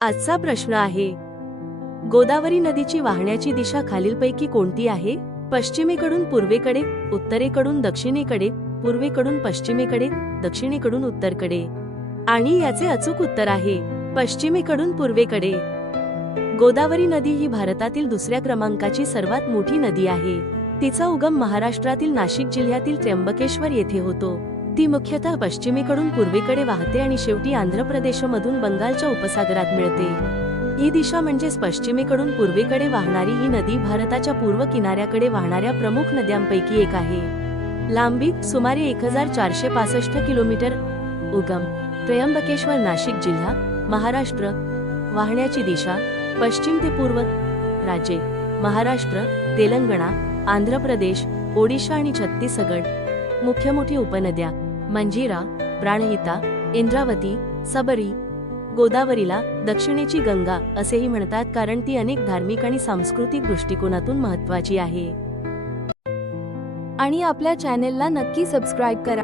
आजचा प्रश्न आहे, गोदावरी नदीची वाहण्याची दिशा खालीलपैकी कोणती आहे? पश्चिमेकडून पूर्वेकडे, उत्तरेकडून दक्षिणेकडे, पूर्वेकडून पश्चिमेकडे, दक्षिणेकडून उत्तरेकडे. आणि याचे अचूक उत्तर आहे पश्चिमेकडून पूर्वेकडे. गोदावरी नदी ही भारतातील दुसऱ्या क्रमांकाची सर्वात मोठी नदी आहे. तिचा उगम महाराष्ट्रातील नाशिक जिल्ह्यातील त्र्यंबकेश्वर येथे होतो. ती मुख्यतः पश्चिमेकडून पूर्वेकडे वाहते आणि शेवटी आंध्र प्रदेशमधून बंगालच्या उपसागरात मिळते. ही दिशा म्हणजेच पश्चिमेकडून पूर्वेकडे वाहणारी ही नदी भारताच्या पूर्व किनाऱ्याकडे वाहणाऱ्या प्रमुख नद्यांपैकी एक आहे. लांबी सुमारे 1465 किलोमीटर. उगम त्र्यंबकेश्वर, नाशिक जिल्हा, महाराष्ट्र. वाहण्याची दिशा पश्चिम ते पूर्व. राज्ये महाराष्ट्र, तेलंगणा, आंध्र प्रदेश, ओडिशा आणि छत्तीसगड. मुख्य मोठी उपनद्या मंजिरा, प्राणहिता, इंद्रावती, सबरी. गोदावरीला दक्षिणेची गंगा असेही म्हणतात कारण ती अनेक धार्मिक आणि सांस्कृतिक दृष्टिकोनातून महत्त्वाची आहे. आणि आपल्या चॅनेलला नक्की सबस्क्राईब करा.